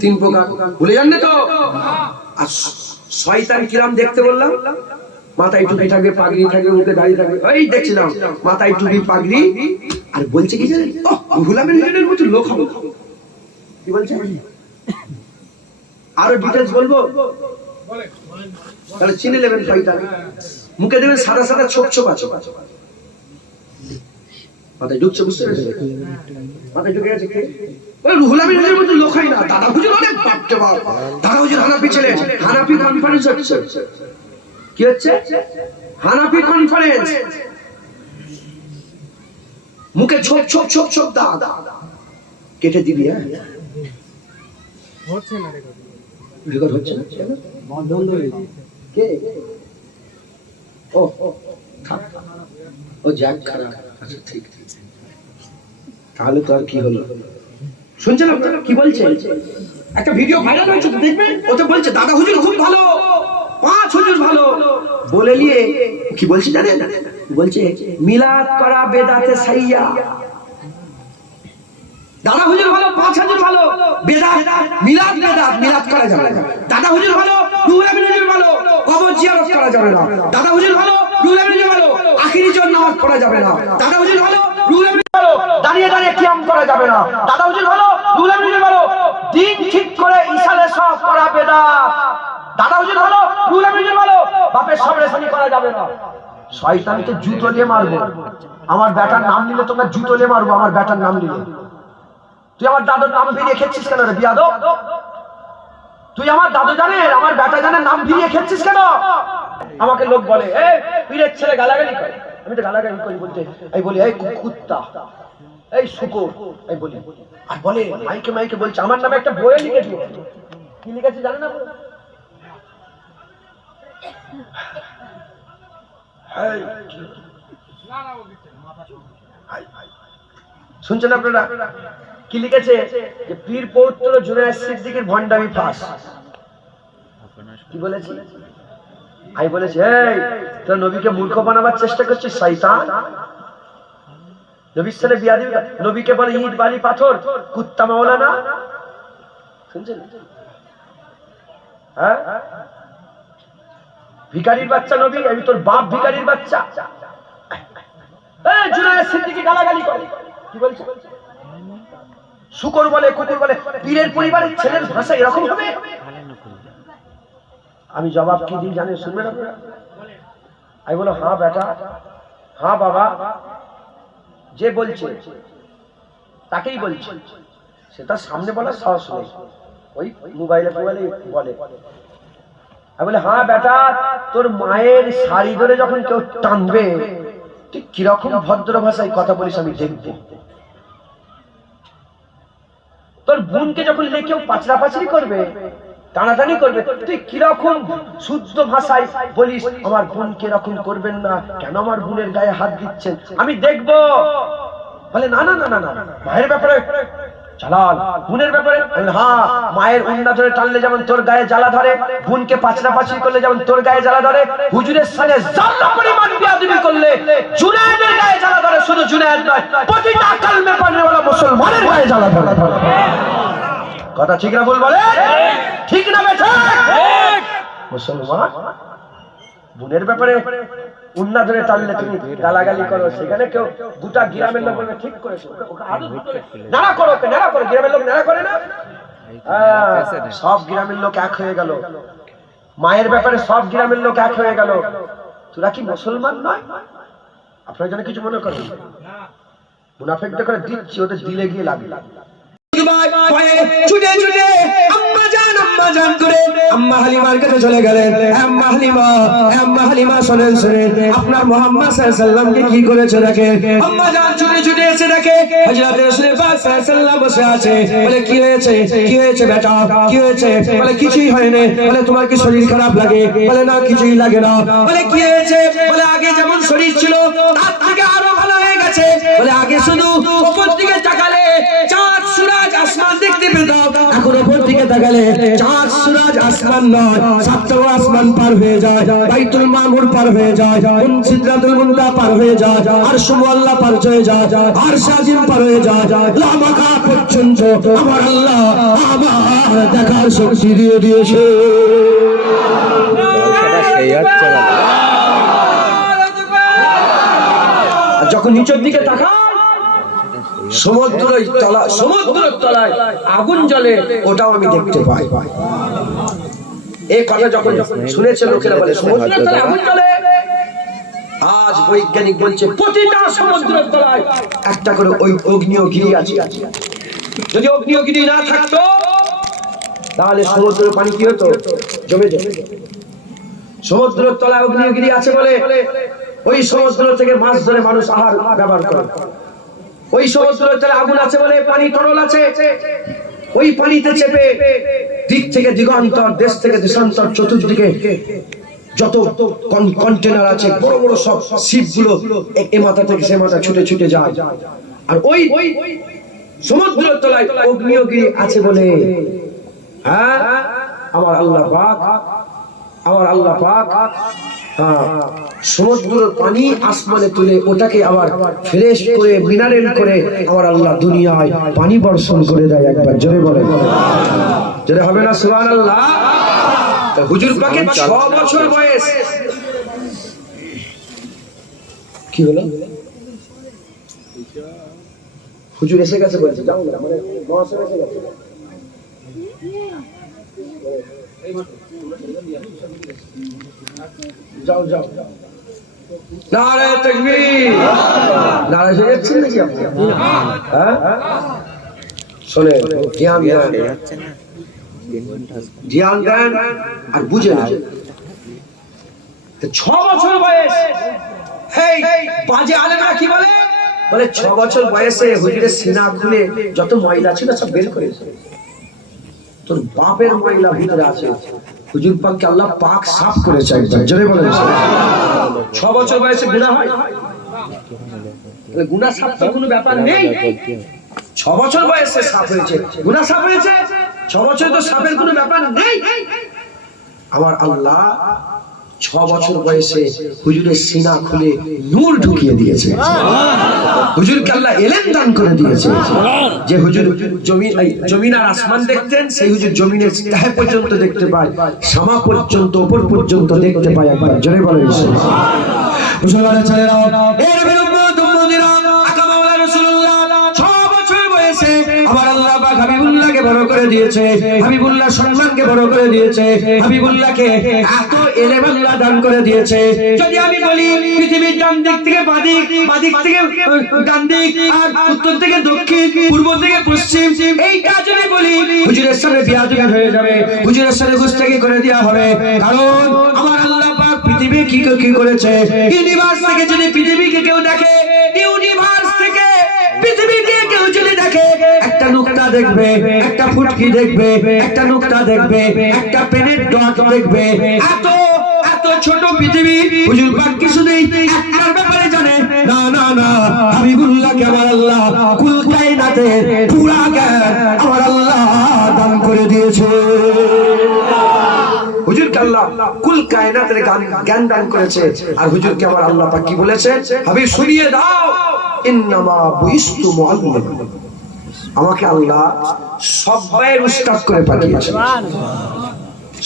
তিন প্রকার। ভুলে তো? আর শয়তান কিরাম দেখতে বললাম, মাথায় টুপি থাকবে, পাগড়ি থাকবে, মুখে দাঁড়িয়ে থাকবে। ওই দেখছিলাম, মাথায় টুপি, পাগড়ি। আর বলছে কি জানেন? ও ভুলামের লোক হবে। কি বলছে আরও ডিটেলস বলব? তাহলে চিনে নেবেন মুখে দেবেন সাদা সাদা ছোপ ছোপ আছে। মাথায় ঢুকছে, বুঝতে পেরেছেন? মাথায় ঢুকে গেছে কে? ছোপ ছোপ কেটে দিবি হ্যাঁ? হচ্ছে না রেকর্ড রেকর্ড হচ্ছে না? বন্ধ হয়ে গেছে। কে? ও ও থাক। ও জ্যাক খারাপ। আচ্ছা ঠিক ঠিক। তাহলে তো আর কি হলো? শুনছেন আপনারা কি বলছে? একটা ভিডিও ভাইরাল হয়েছে তো দেখবেন? ওতে বলছে দাদা হুজুর খুব ভালো। পাঁচ হুজুর ভালো। বলে নিয়ে কি বলছে জানেন? বলছে মিলাদ করা বেদাতে সাইয়া। দাদা হুজুর ভালো পাঁচ হাজার ভালো। বেদাত, মিলাদ বেদাত, মিলাদ করা যাবে না। দাদা হুজুর রুহুল আমিন হুজুর ভালো। কবর জিয়ারত করা যাবে না। দাদা হুজুর রুহুল আমিন হুজুর ভালো। আখিরি জন নামাজ পড়া যাবে না। দাদা হুজুর রুহুল আমিন ভালো। দাঁড়িয়ে দাঁড়িয়ে কিয়াম করা যাবে না। দাদা হুজুর রুহুল আমিন হুজুর ভালো। দিন ঠিক করে ইশারে সব করা বেদাত। দাদা হুজুর রুহুল আমিন হুজুর ভালো। বাপের সামনে সানি করা যাবে না। শয়তানকে জুতো দিয়ে মারবো। আমার ব্যাটার নাম নিলে তোমরা জুতো দিয়ে মারবো। আমার ব্যাটার নাম নিলে। তুই আমার দাদুর নাম ফিরিয়ে খেচ্ছিস কেন রে বিয়াদব? তুই আমার দাদু জানের, আমার বেটা জানের নাম ফিরিয়ে খেচ্ছিস কেন? আমাকে লোক বলে পীরের ছেলে গালাগালি করে। আমি তো গালাগালি করি বলতে, আমি বলি, এই কুত্তা, এই শুকুর। আমি বলি, আর বলে, মাইকে মাইকে বলছে, আমার নামে একটা বইয়ে লিখে দিয়ে কি লিখেছে জানে না। শুনছেন আপনারা? কি লিখেছে? যে পীর পৌত্র জুনায়দ সিদ্দিকের ভণ্ডামি ফাঁস। কি বলেছে? আমি বলেছি এই তোর নবীকে মূর্খ বানাবার চেষ্টা করছিস, শয়তান? নবীর সাথে বিয়া দিবি, নবীকে বলে, ইট, বালি, পাথর, কুত্তা মাওলানা। শুনছেন? হ্যাঁ? ভিখারির বাচ্চা নবী, আমি তোর বাপ ভিখারির বাচ্চা। এই জুনায়দ সিদ্দিকী গালাগালি করে। কি বলছে? শুকর বলে, কুকুর বলে, পীরের পরিবারের ছেলের ভাষা এরকম হবে? আমি জবাব কি দিই জানেন, শুনবেন আপনারা? আমি বলো হ্যাঁ বেটা হ্যাঁ বাবা। যে বলছে, তাকেই বলছে। সে তার সামনে বলার সাহস নেই। ওই মোবাইলে মোবাইলে বলে। আমি বলে হ্যাঁ বেটা, তোর মায়ের শাড়ি ধরে যখন কেউ টানবে তুই কীরকম ভদ্র ভাষায় কথা বলিস আমি দেখব। তোর বোনকে যখন নিয়ে কেউ পাচরি করবে, টানাটানি করবে, তুই কীরকম শুদ্ধ ভাষায় বলিস, আমার বোন কীরকম করবেন না, কেন আমার বোনের গায়ে হাত দিচ্ছেন? আমি দেখব। বলে না না না না না, মায়ের ব্যাপারে চালাল বোনের ব্যাপারে হ্যাঁ মায়ের উন্না ধরে টানলে যেমন তোর গায়ে জ্বালা ধরে বোনকে পাচরা পাচরি করলে যেমন তোর গায়ে জ্বালা ধরে হুজুরের জাল্লা পরিমাণ বিয়াদবি করলে জুনায়েদের গায়ে জ্বালা ধরে শুধু জুনায়েদ নয় প্রতিটা কালমে পানিওয়ালা মুসলমানের গায়ে জ্বালা ধরে। কথা ঠিক না ভুল বলে? ঠিক না বেঠা মুসলমান বোনের ব্যাপারে উন্না ধরে টানলে তুমি গালাগালি করো সেখানে কেউ গোটা গ্রামের লোক বলবে ঠিক করেছ। নাড়া করো নাড়া করো গ্রামের লোক নাড়া করে না হ্যাঁ, সব গ্রামের লোক এক হয়ে গেল মায়ের ব্যাপারে সব গ্রামের লোক এক হয়ে গেল তোরা কি মুসলমান নয় আপনারা যেন কিছু মনে করেন মুনাফেকটা করে দিচ্ছি ওদের দিলে গিয়ে লাগবে ছুটে ছুটে জান আম্মা জান করে আম্মা হালিমার কাছে চলে গেলেন। আম্মা হালিমা আম্মা হালিমা শোনেন শোনেন। আপনার মোহাম্মদ সাল্লামকে কি করেছে দেখে? আম্মা জান ছুটে এসে দেখে, হযরত রাসূল পাক সাল্লাল্লাহু বসে আছে। বলে, কি হয়েছে? কি হয়েছে বেটা? কি হয়েছে? বলে, কিছুই হয়নি। বলে, তোমার কি শরীর খারাপ লাগে? বলে, না, কিছুই লাগে না। বলে, কি হয়েছে? বলে, আগে যেমন শরীর ছিল, তার থেকে আরও গেছে বলে আগে শুধু উপর দিকে তাকালে চাঁদ সুরাজ আসমান দেখতে পেতাম এখন উপর দিকে তাকালে চাঁদ সুরাজ আসমান নয় আসমান পার হয়ে যায় বাইতুল মামুর পার হয়ে যায় মুন্তা পার হয়ে যায় আর পার হয়ে আর সাজিম পার হয়ে লামাকা পর্যন্ত আমার আল্লাহ আমার দেখার শক্তি দিয়ে দিয়েছে সেই হচ্ছে না আর যখন নিচের দিকে তাকান সমুদ্রের তলা সমুদ্রের তলায় আগুন জ্বলে, ওটাও আমি দেখতে পাই। এই কথা যখন শুনেছে লোকেরা বলে, সমুদ্রের তলায় আগুন আজ বৈজ্ঞানিক বলছে, প্রতিটা সমুদ্রের তলায় একটা করে ওই অগ্নিয়গিরি আছে। যদি অগ্নিয়গিরি না থাকতো, তাহলে সমুদ্রের পানি কি হতো? জমে জমে সমুদ্রের তলায় অগ্নিগিরি আছে বলে ওই সমুদ্র থেকে মাছ ধরে মানুষ আহার ব্যবহার করে। ওই সমুদ্রের তলায় আগুন আছে বলে, পানি তরল আছে। ওই পানিতে চেপে দিক থেকে দিগন্তর, দেশ থেকে দেশান্তর, চতুর্দিকে যত কন্টেনার আছে, বড় বড় সব শিপগুলো এ মাথা থেকে সে মাথা ছুটে ছুটে যায়। আর ওই সমুদ্রের তলায় অগ্নিয়গিরি আছে বলে হ্যাঁ আমার আল্লাহ পাক আমার আল্লাহ পাক সমুদ্রের পানি আসমানে তুলে ওটাকে আবার ফ্রেশ করে মিনারেল করে আমার আল্লাহ দুনিয়ায় পানি বর্ষণ করে দেয় একবার। জোরে বলে জোরে হবে না সুবহান আল্লাহ হুজুর পাকের ছ বছর বয়স। কি হলো? হুজুর এসে গেছে বলেছে যাও না মানে এসে গেছে। যাও যাও যাচ্ছেন নাকি আপনি? হ্যাঁ? দেন। আর বুঝে না ছ বছর বয়স। বাজে আলেমরা কি বলে? বলে ছ বছর বয়সে হুজুরের সিনা খুলে যত ময়লা ছিল সব বের করেছে তোর বাপের ভিতরে আছে। হুজুর পাককে আল্লাহ পাক সাফ জোরে ছ বছর বয়সে গুনাহ হয়? গুনাহ সাফ তো কোনো ব্যাপার নেই। ছ বছর বয়সে সাপ হয়েছে। গুনাহ সাপ হয়েছে? ছ বছর তো সাপের কোনো ব্যাপার নেই। আমার আল্লাহ ছ বছর বয়সে হুজুরের সিনা খুলে নূর ঢুকিয়ে দিয়েছে। হুজুরকে আল্লাহ এলেন দান করে দিয়েছে। যে হুজুর জমিন আর আসমান দেখতেন, সেই হুজুর জমিনের তাহে পর্যন্ত দেখতে পায় সামা পর্যন্ত, ওপর পর্যন্ত দেখতে পায় একবার। জোরে বলে মুসলমানের ছেলেরাও এর বিরুদ্ধে দুম্মদিরা আকা মাওলা রাসূলুল্লাহ, ছ বছর বয়সে আমার আল্লাহ পাক হাবিবুল্লাহকে বড় করে দিয়েছে, হাবিবুল্লাহ সম্মানকে বড় করে দিয়েছে, হাবিবুল্লাহকে এত এলেম আল্লাহ দান করে দিয়েছে। যদি আমি বলি পৃথিবীর ডান দিক থেকে বাদিক বাদিক থেকে ডান দিক, আর উত্তর থেকে দক্ষিণ, পূর্ব থেকে পশ্চিম, এইটা যদি বলি, হুজুরের সামনে বিয়াদবি হয়ে যাবে। হুজুরের সামনে গুস্তাকি করে দেওয়া হবে। কারণ আমার আল্লাহ পাক পৃথিবী কি কি করেছে? ইউনিভার্স থেকে যদি পৃথিবীকে কেউ দেখে ইউনিভার্স থেকে পৃথিবীকে কেউ যদি দেখে, একটা নুকতা দেখবে, একটা ফুটকি দেখবে, একটা নুকতা দেখবে, একটা পেনের ডট দেখবে। এত ছোট পৃথিবী, হুজুর পাক কিছু নেই একটার ব্যাপারে জানে? না না না, হাবিবুল্লাহকে আমার আল্লাহ আমার আল্লাহ দান করে দিয়েছে। কুল আমার আল্লাহ কি বলেছে? শুনিয়ে দাও। আমাকে আল্লাহ করে পাঠিয়েছে।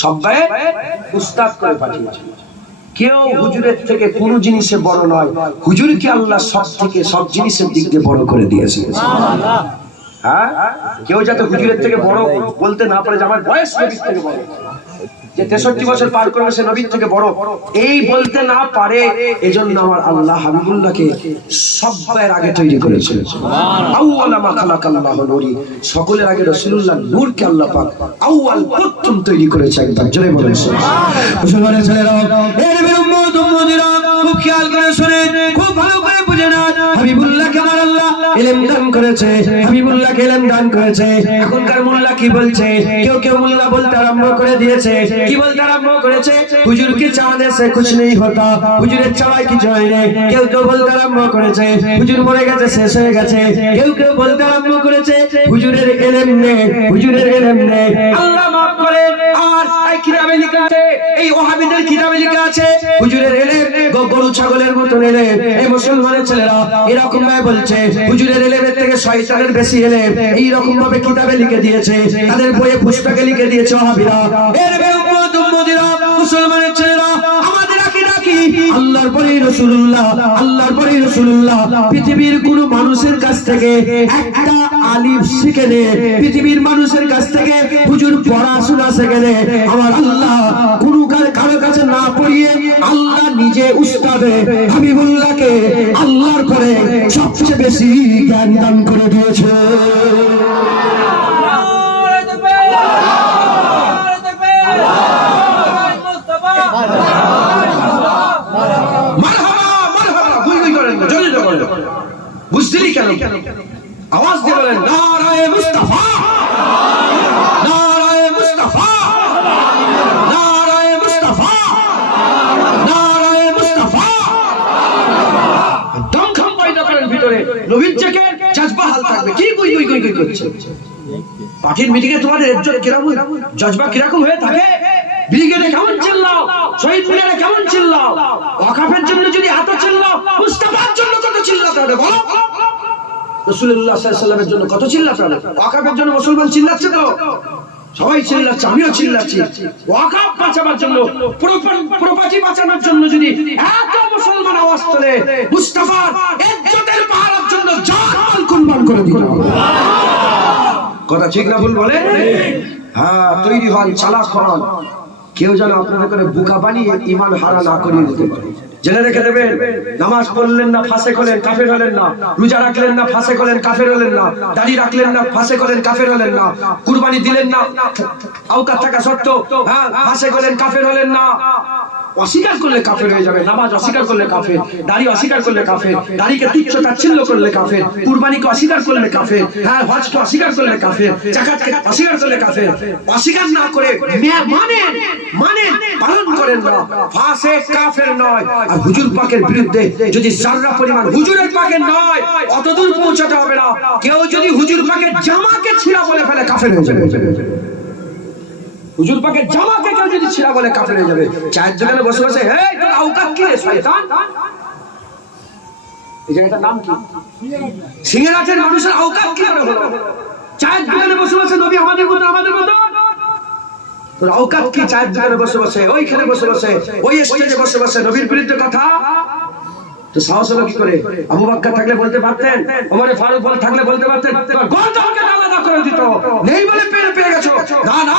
সবাইয়ের উস্তাদ করে কেউ হুজুরের থেকে কোন জিনিসে বড় নয়। হুজুরকে আল্লাহ সব থেকে সব জিনিসের দিক দিয়ে বড় করে দিয়েছে? হ্যাঁ? কেউ যাতে হুজুরের থেকে বড় বলতে না পারে যে আমার বয়স নবীর থেকে বড়। যে তেষট্টি বছর পার করবে সে নবীর থেকে বড়। এই বলতে না পারে, এজন্য আমার আল্লাহ হাবিবুল্লাহকে সব্বাইয়ের আগে তৈরি করেছে আউয়ালা মা খালাকাল্লাহু নূরি। সকলের আগে রাসূলুল্লাহ নূরকে আল্লাহ পাক আউয়াল প্রথম তৈরি করেছে একবার। জোরে বলেন। মুসলমানের ছেলেরা খেয়াল করে শুনেন খুব ভালো করে বুঝে না হাবিবুল্লাহকে আমার আল্লাহ ইলম দান করেছে, হাবিবুল্লাহকে ইলম দান করেছে। এখনকার মোল্লা কি বলছে? কেউ কেউ মোল্লা বলতে আরম্ভ করে দিয়েছে। কি বলতে আরম্ভ করেছে? হুজুর কি চাঁদে সে কুছ নেই হতা। হুজুরের চাওয়ায় কিছু হয় না কেউ কেউ বলতে আরম্ভ করেছে, হুজুর মরে গেছে, শেষ হয়ে গেছে। কেউ কেউ বলতে আরম্ভ করেছে, হুজুরের এলেম নেই হুজুরের এলেম নেই আল্লাহ মাফ করে আর কিতাবে লেখা এই ওহাবিদের কিতাবে লেখা আছে, হুজুরের এলেম গ- গরু ছাগলের মতন এলেম এই মুসলমানের ছেলেরা এরকম ভাবে বলছে, হুজুরের এলেমের থেকে শয়তানের বেশি এলেম এই রকম ভাবে কিতাবে লিখে দিয়েছে, তাদের বইয়ে পুস্তকে লিখে দিয়েছে ওহাবিরা এর বেউম্মত উম্মতিরা, মুসলমানের ছেলেরা, আমাদের আকীদা কি আল্লাহর পরে রাসূলুল্লাহ, আল্লাহর পরে রাসূলুল্লাহ। পৃথিবীর কোন মানুষের কাছ থেকে একটা আলিফ শিখে নে পৃথিবীর মানুষের কাছ থেকে হুজুর পড়াশোনা শিখে নে আমার আল্লাহ কোন কারও কাছে না পড়িয়ে আল্লাহ নিজে উস্তাদে হাবিবুল্লাহকে আল্লাহর পরে সবচেয়ে বেশি জ্ঞান দান করে দিয়েছে। বুঝছিলি কেন? বলেন, নারায়ে মুস্তাফা! নারায়ে মুস্তাফা! নারায়ে মুস্তাফা! নারায়ে মুস্তাফা! দম খাম পয়দা করেন ভিতরে। নবীর থেকে জাজবা হাল থাকবে। কি গুই গুই গুই গুই করছে? পাখির মিটিংয়ে তোমাদের ইজ্জত কীরকম? জজবা কীরকম হয়ে থাকে? ব্রিগেডে কেমন চিল্লাও? শহীদ মিনারে কেমন চিল্লাও? ওয়াকাফের জন্য যদি এত চিল্লাও, মুস্তাফার জন্য কত চিল্লাতে হবে বলো? রসুল্লাহ জন্য কত ওয়াকাফের জন্য মুসলমান চিল্লাচ্ছে তো? সবাই চিল্লাচ্ছে, আমিও চিল্লাচ্ছি। ওয়াকাফ বাঁচাবার জন্য প্রপার্টি বাঁচানোর জন্য যদি এত মুসলমান আওয়াজ তোলে মুস্তাফার ইজ্জতের পাহারার জন্য জান কুরবান করে দিতে কথা ঠিক না ভুল বলে? হ্যাঁ তৈরি হন, চালাক হন। কেউ যেন আপনার করে বুকা বানিয়ে ইমান হারা না করিয়ে দিতে পারে। জেনে রেখে দেবেন, নামাজ পড়লেন না, ফাঁসে করলেন কাফের হলেন না। রোজা রাখলেন না, ফাঁসে করেন, কাফের হলেন না। দাড়ি রাখলেন না, ফাঁসে করেন, কাফের হলেন না। কুরবানি দিলেন না আওকাত থাকা সত্ত্বেও হ্যাঁ ফাঁসে করলেন কাফের হলেন না। অস্বীকার করলে কাফের হয়ে যাবে, নামাজ অস্বীকার করলে কাফের, দাড়ি অস্বীকার করলে কাফের, দাড়িকে তুচ্ছ তাচ্ছিল্য করলে কাফের, কুরবানিকে অস্বীকার করলে কাফের হ্যাঁ হজকে অস্বীকার করলে কাফের, জাকাতকে অস্বীকার করলে কাফের, অস্বীকার না করে মে- মানেন মানেন পালন করেন না, ফাঁসে কাফের নয়। আর হুজুর পাকের বিরুদ্ধে যদি জাররা পরিমাণ হুজুরের পাকের নয়, অতদূর পৌঁছাতে হবে না। কেউ যদি হুজুর পাকের জামাকে ছিঁড়া বলে ফেলে, কাফের হয়ে যাবে। হুজুর পাকের জামাকে কেউ যদি ছিঁড়া বলে কাফের হয়ে যাবে চায়ের দোকানে বসে বসে হে তোর আউকাত কি রে, শয়তান? এই জায়গাটার নাম কি? মানুষের আউকাত কি করে হলো? চায়ের দোকানে বসে বসে, নবী আমাদের মতো আমাদের মতো। তোর আউকাত কি? চায়ের দোকানে বসে বসে, ওইখানে বসে বসে, ওই স্টেজে বসে বসে, নবীর বিরুদ্ধে কথা? তো সাহস হলো কি করে? আবু বাক্কা থাকলে বলতে পারতেন, ওমরে ফারুক বল থাকলে বলতে পারতেন গর্দনকে আলাদা করে দিত। নেই বলে পেরে পেয়ে গেছো। না না।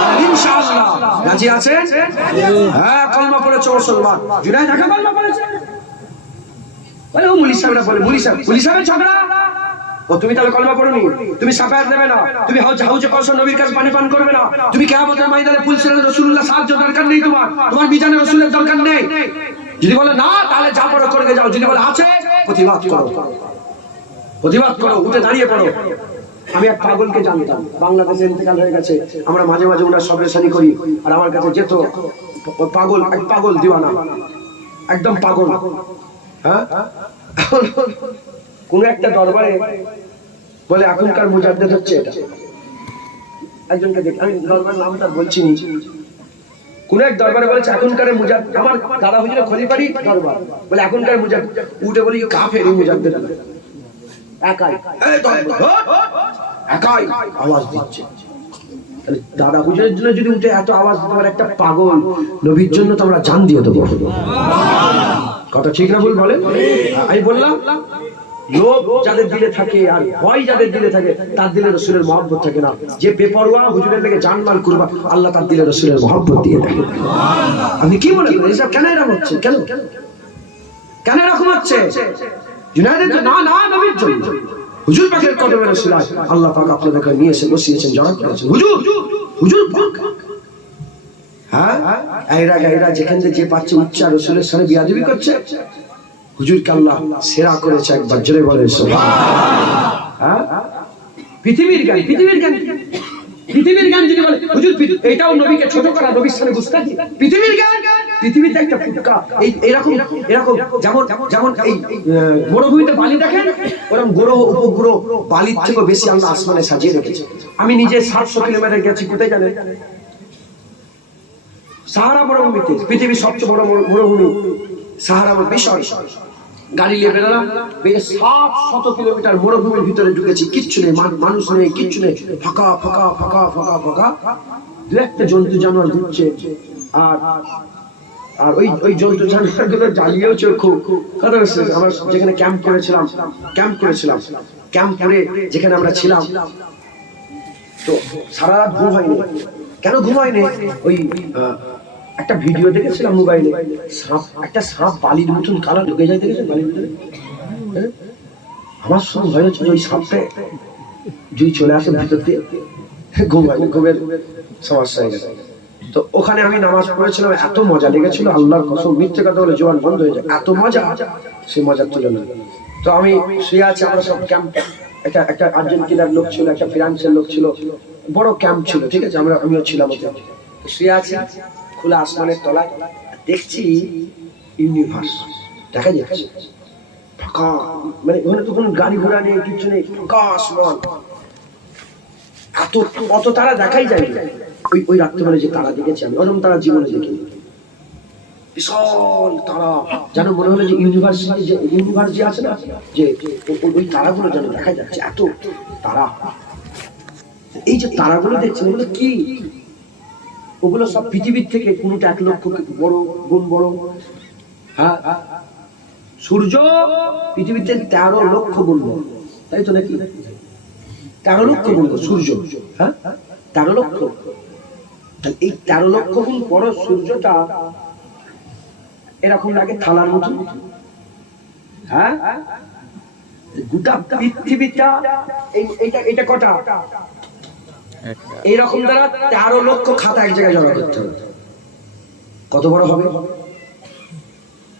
রাজি আছেন হ্যাঁ কলমা পড়েছে মুসলমান জুলাই ঢাকা কলমা পড়েছে। বলে ও মুলি সাহেবরা বলে মুলি সাহেব মুলি সাহেবের ঝগড়া? ও, তুমি তাহলে কলমা পড়নি? তুমি সাফায়াত নেবে না। তুমি হাউজে হাউজে কসর নবীর কাছে পানি পান করবে না। তুমি কিয়ামতের ময়দানে পুলসের রাসূলুল্লাহ সাহায্য দরকার নেই তোমার। তোমার মিজানে রাসূলের দরকার নেই। যদি বলে না, তাহলে যা পড়ো করে যাও। যদি বলে আছে, প্রতিবাদ করো। প্রতিবাদ করো, উঠে দাঁড়িয়ে পড়ো। আমি এক পাগলকে জানতাম, বাংলাদেশে ইন্তেকাল হয়ে গেছে, আমরা মাঝে মাঝে ওনার সবরেশানি করি, আর আমার কাছে যেত পাগল, এক পাগল দিওয়ানা, একদম পাগল। হ্যাঁ? কোন একটা দরবারে বলে, এখনকার মুজাদ্দেদ হচ্ছে এটা। একজনকে দেখ, আমি দরবার নাম তার বলছি নি। কোন এক দরবারে বলেছে, এখনকার মুজাদ আমার দাদা হুজুরের খলিফারি দরবার। বলে, এখনকার মুজাদ উঠে বলি কাফের মুজাদ্দেদ একাই। একাই আওয়াজ দিচ্ছে। দাদা হুজুরের জন্য যদি উঠে এত আওয়াজ দিতে পারে একটা পাগল, নবীর জন্য তো আমরা জান দিয়ে দেবো। কথা ঠিক না ভুল বলেন? আমি বললাম, লোভ যাদের দিলে থাকে আর ভয় যাদের দিলে থাকে, তার দিলে রসুলের মহব্বত থাকে না। যে বেপরোয়া হুজুরের লেগে জানমাল করবা, আল্লাহ তার দিলে রসুলের মহব্বত দিয়ে দেয়। আপনি কি মনে করেন, এসব কেন এরকম হচ্ছে? কেন? কেন এরকম হচ্ছে? না না, নবীর জন্য। হুজুর পাকের কদমে রসুল আয়। আল্লাহ পাক আপনাদেরকে নিয়ে এসে বসিয়েছেন জড়া করেছেন হুজুর হুজুর পাক। হ্যাঁ? এরা এরা যেখান থেকে যে পাচ্ছে উচ্চা রসুলের সাথে করছে সেরা করেছে বলে হ্যাঁ? পৃথিবীর জ্ঞান পৃথিবীর জ্ঞান। পৃথিবীর জ্ঞান যদি বলে, হুজুর এইটাও নবীকে ছোট করা, নবীর বুঝতে পারছি পৃথিবীর জ্ঞান। পৃথিবীতে একটা এই এরকম এরকম, যেমন যেমন এই মরুভূমিতে বালি দেখেন, ওরকম গ্রহ উপগ্রহ বালির থেকেও বেশি আসমানে সাজিয়ে আমি নিজে সাতশো কিলোমিটার গেছি, কোথায় জানেন? সাহারা মরুভূমিতে, পৃথিবীর সবচেয়ে বড় মরুভূমি। সাহারা বিশাল গাড়ি নিয়ে বেরোলাম সাত শত কিলোমিটার মরুভূমির ভিতরে ঢুকেছি, কিচ্ছু নেই মানুষ নেই, কিচ্ছু নেই। ফাঁকা ফাঁকা ফাঁকা ফাঁকা ফাঁকা। দু একটা জন্তু জানোয়ার ঘুরছে আর আর ওই ওই জন্তু জানোয়ারগুলো জ্বালিয়েওছে খুব। কথা আমরা যেখানে ক্যাম্প করেছিলাম ক্যাম্প করেছিলাম। ক্যাম্প করে যেখানে আমরা ছিলাম, তো সারা রাত ঘুম হয়নি। কেন ঘুম হয়নি? ওই একটা ভিডিও দেখেছিলাম মোবাইলে সাপ, একটা সাপ বালির মতন কালো ঢুকে যায়, দেখেছেন বালির ভিতরে? হ্যাঁ? আমার সঙ্গে ভয় হচ্ছে ওই সাপটা যদি চলে আসে ভিতর দিয়ে, ঘুম হয়নি, ঘুমের সমস্যা হয়ে গেছে। তো ওখানে আমি নামাজ পড়েছিলাম, এত মজা লেগেছিল, আল্লাহর কসম, মিথ্যে কথা বলে জোয়ান বন্ধ হয়ে যায়। এত মজা সে মজার তুলনা তো আমি শুয়ে আছি, আমরা সব ক্যাম্প একটা একটা আর্জেন্টিনার লোক ছিল, একটা ফ্রান্সের লোক ছিল, বড় ক্যাম্প ছিল, ঠিক আছে, আমরা, আমিও ছিলাম শুয়ে আছি, খোলা আসমানের তলায়, দেখছি ইউনিভার্স দেখা যাচ্ছে। ফাঁকা মানে ওখানে তো কোনো গাড়ি ঘোড়া নেই, কিছু নেই, ফাঁকা আসমান। এত অত তারা দেখাই যায় ওই ওই যে তারা দেখেছি আমি ওরকম তারা জীবনে দেখিনি। বিশাল তারা, যেন মনে হলো যে যে আছে না, যে ওই তারাগুলো যেন দেখা যাচ্ছে, এত তারা। এই যে তারাগুলো দেখছেন ওগুলো কি? ওগুলো সব পৃথিবীর থেকে কোনটা এক লক্ষ বড়, গুণ বড়? হ্যাঁ। সূর্য পৃথিবীতে তেরো লক্ষ গুণ বড়। তাই তো নাকি? তেরো লক্ষ সূর্য। হ্যাঁ? এই গুণ সূর্যটা এরকম লাগে থালার মতো হ্যাঁ? গোটা পৃথিবীটা এটা এটা কটা? এইরকম দ্বারা তেরো লক্ষ খাতা এক জায়গায় জমা করতে হবে। কত বড় হবে?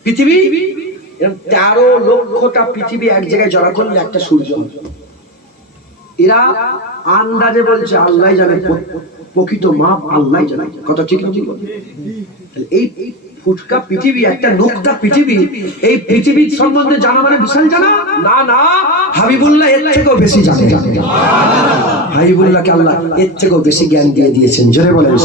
পৃথিবী? তেরো লক্ষটা পৃথিবী এক জায়গায় জড়া করলে একটা সূর্য হবে। এরা আন্দাজে বলছে, আল্লাহ জানে, প্রকৃত মাপ আল্লাহ জানে। কথা ঠিক ঠিক এই ফুটকা পৃথিবী, একটা নোকটা পৃথিবী, এই পৃথিবীর সম্বন্ধে জানা মানে বিশাল জানা? না না, হাবিবুল্লাহ এর থেকেও বেশি জানে। হাবিবুল্লাহকে আল্লাহ এর থেকেও বেশি জ্ঞান দিয়ে দিয়েছেন। জোরে বলেন